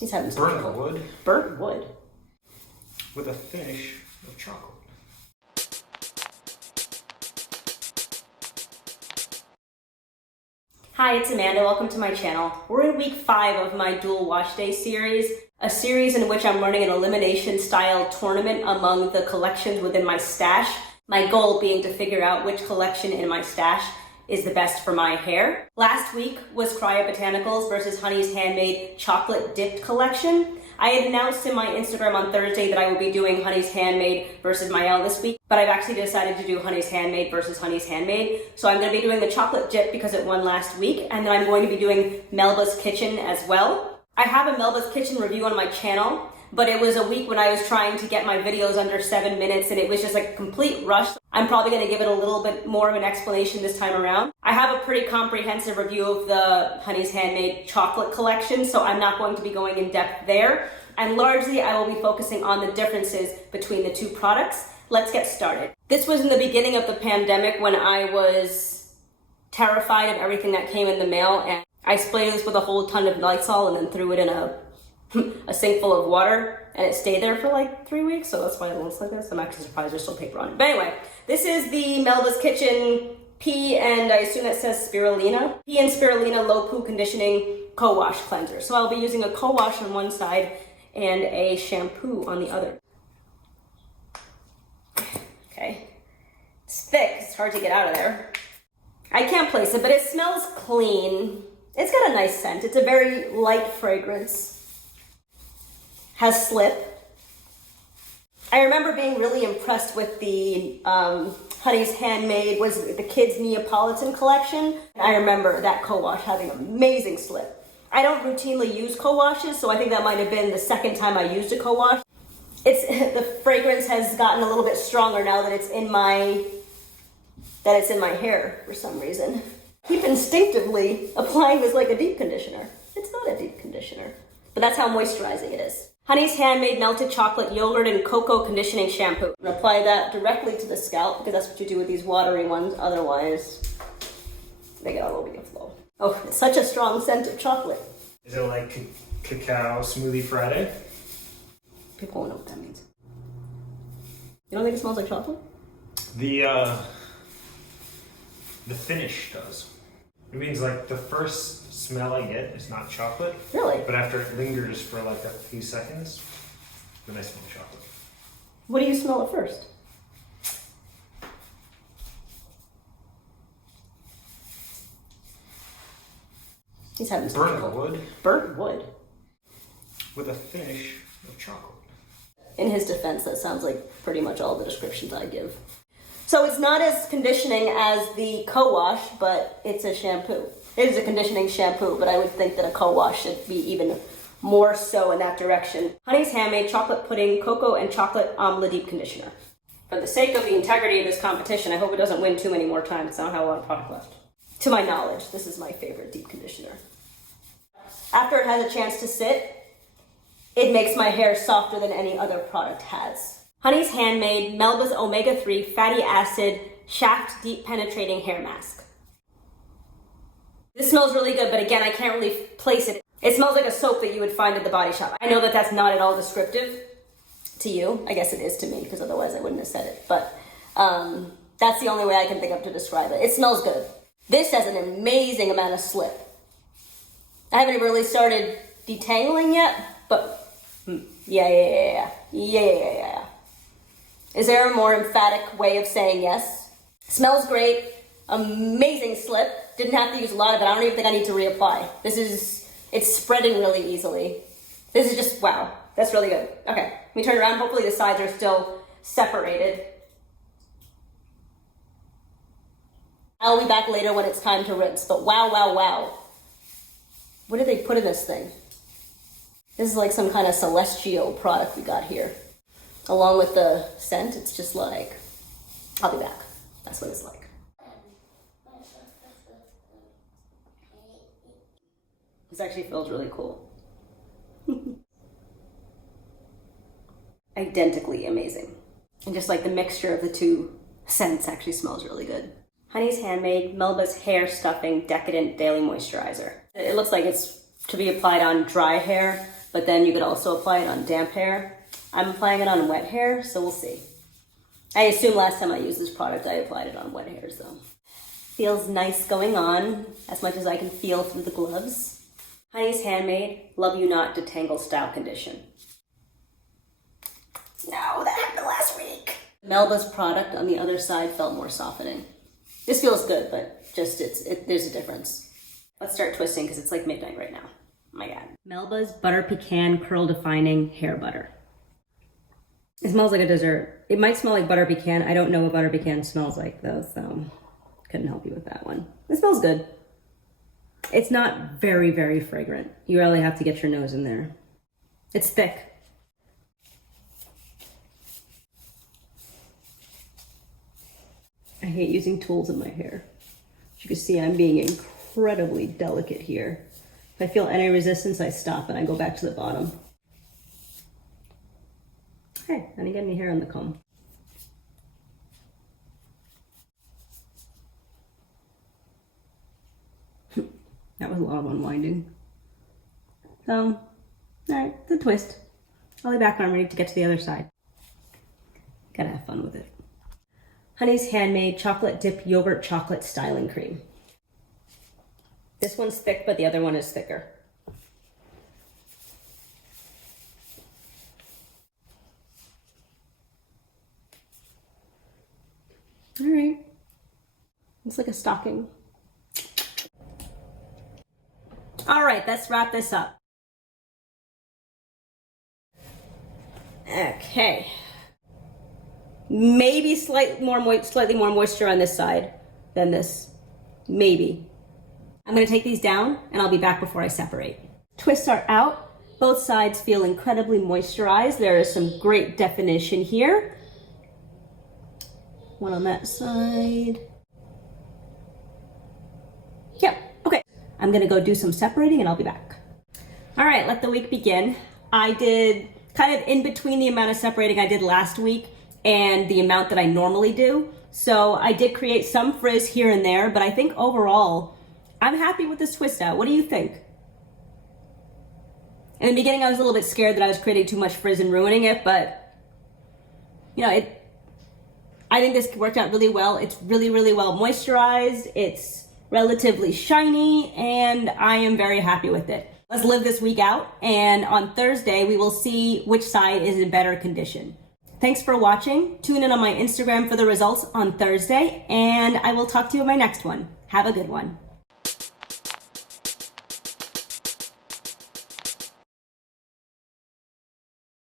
He's having some burnt trouble. wood. Burnt wood. With a finish of chocolate. Hi, it's Amanda. Welcome to my channel. We're in week 5 of my Duel Wash Day series, a series in which I'm running an elimination style tournament among the collections within my stash. My goal being to figure out which collection in my stash is the best for my hair. Last week was Cryo Botanicals versus Honey's Handmade Chocolate Dipped Collection. I had announced in my Instagram on Thursday that I would be doing Honey's Handmade versus Mael this week, but I've actually decided to do Honey's Handmade versus Honey's Handmade. So I'm going to be doing the chocolate dip because it won last week, and then I'm going to be doing Melba's Kitchen as well. I have a Melba's Kitchen review on my channel, but it was a week when I was trying to get my videos under 7 minutes and it was just like a complete rush. I'm probably going to give it a little bit more of an explanation this time around. I have a pretty comprehensive review of the Honey's Handmade chocolate collection, so I'm not going to be going in depth there. And largely I will be focusing on the differences between the two products. Let's get started. This was in the beginning of the pandemic when I was terrified of everything that came in the mail, and I sprayed this with a whole ton of Lysol and then threw it in a sink full of water, and it stayed there for like 3 weeks, so that's why it looks like this. I'm actually surprised there's still paper on it. But anyway, this is the Melba's Kitchen Pea, and I assume that says Spirulina. Pea and Spirulina Low-Poo Conditioning Cowash Cleanser. So I'll be using a Cowash on one side and a shampoo on the other. Okay, it's thick, it's hard to get out of there. I can't place it, but it smells clean. It's got a nice scent. It's a very light fragrance. Has slip. I remember being really impressed with the Honey's Handmade, was it the Kids Neapolitan collection? I remember that co-wash having amazing slip. I don't routinely use co-washes, so I think that might have been the second time I used a co-wash. The fragrance has gotten a little bit stronger now that it's in my hair for some reason. Keep instinctively applying this like a deep conditioner. It's not a deep conditioner, but that's how moisturizing it is. Honey's Handmade Melted Chocolate Yogurt and Cocoa Conditioning Shampoo. I'm gonna apply that directly to the scalp because that's what you do with these watery ones. Otherwise, they get all over your flow. Oh, it's such a strong scent of chocolate. Is it like Cacao Smoothie Friday? People won't know what that means. You don't think it smells like chocolate? The finish does. It means like the first smell I get is not chocolate. Really? But after it lingers for like a few seconds, then I smell chocolate. What do you smell at first? He's having some burnt trouble. wood. Burnt wood. With a finish of chocolate. In his defense, that sounds like pretty much all the descriptions I give. So it's not as conditioning as the co-wash, but it's a shampoo. It is a conditioning shampoo, but I would think that a co-wash should be even more so in that direction. Honey's Handmade Chocolate Pudding Cocoa and Chocolate Amla Deep Conditioner. For the sake of the integrity of this competition, I hope it doesn't win too many more times because I don't have a lot of product left. To my knowledge, this is my favorite deep conditioner. After it has a chance to sit, it makes my hair softer than any other product has. Honey's Handmade Melba's Omega-3 Fatty Acid Shaft Deep Penetrating Hair Mask. This smells really good, but again, I can't really place it. It smells like a soap that you would find at the body shop. I know that that's not at all descriptive to you. I guess it is to me, because otherwise I wouldn't have said it. But that's the only way I can think of to describe it. It smells good. This has an amazing amount of slip. I haven't really started detangling yet, but yeah. Is there a more emphatic way of saying yes? Smells great, amazing slip. Didn't have to use a lot of it. I don't even think I need to reapply. It's spreading really easily. This is just, wow, that's really good. Okay, let me turn around. Hopefully the sides are still separated. I'll be back later when it's time to rinse, but wow. What did they put in this thing? This is like some kind of celestial product we got here. Along with the scent, it's just like, I'll be back. That's what it's like. This actually feels really cool. Identically amazing. And just like the mixture of the two scents actually smells really good. Honey's Handmade Melba's Hair Stuffing Decadent Daily Moisturizer. It looks like it's to be applied on dry hair, but then you could also apply it on damp hair. I'm applying it on wet hair, so we'll see. I assume last time I used this product, I applied it on wet hairs though. Feels nice going on, as much as I can feel through the gloves. Honey's Handmade, Love You Not Detangle Style Condition. No, that happened last week. Melba's product on the other side felt more softening. This feels good, but just there's a difference. Let's start twisting because it's like midnight right now. Oh my God. Melba's Butter Pecan Curl Defining Hair Butter. It smells like a dessert. It might smell like butter pecan. I don't know what butter pecan smells like though, so couldn't help you with that one. It smells good. It's not very, very fragrant. You really have to get your nose in there. It's thick. I hate using tools in my hair. As you can see, I'm being incredibly delicate here. If I feel any resistance, I stop and I go back to the bottom. Hey, I didn't get any hair on the comb. That was a lot of unwinding. So, alright, it's a twist. I'll be back when I'm ready to get to the other side. Gotta have fun with it. Honey's Handmade Chocolate Dip Yogurt Chocolate Styling Cream. This one's thick, but the other one is thicker. All right, looks like a stocking. All right, let's wrap this up. Okay. Maybe slightly more moisture on this side than this. Maybe. I'm gonna take these down and I'll be back before I separate. Twists are out. Both sides feel incredibly moisturized. There is some great definition here. One on that side. Yep, okay. I'm gonna go do some separating and I'll be back. All right, let the week begin. I did kind of in between the amount of separating I did last week and the amount that I normally do. So I did create some frizz here and there, but I think overall, I'm happy with this twist out. What do you think? In the beginning, I was a little bit scared that I was creating too much frizz and ruining it, but you know, I think this worked out really well. It's really, really well moisturized. It's relatively shiny, and I am very happy with it. Let's live this week out, and on Thursday, we will see which side is in better condition. Thanks for watching. Tune in on my Instagram for the results on Thursday, and I will talk to you in my next one. Have a good one.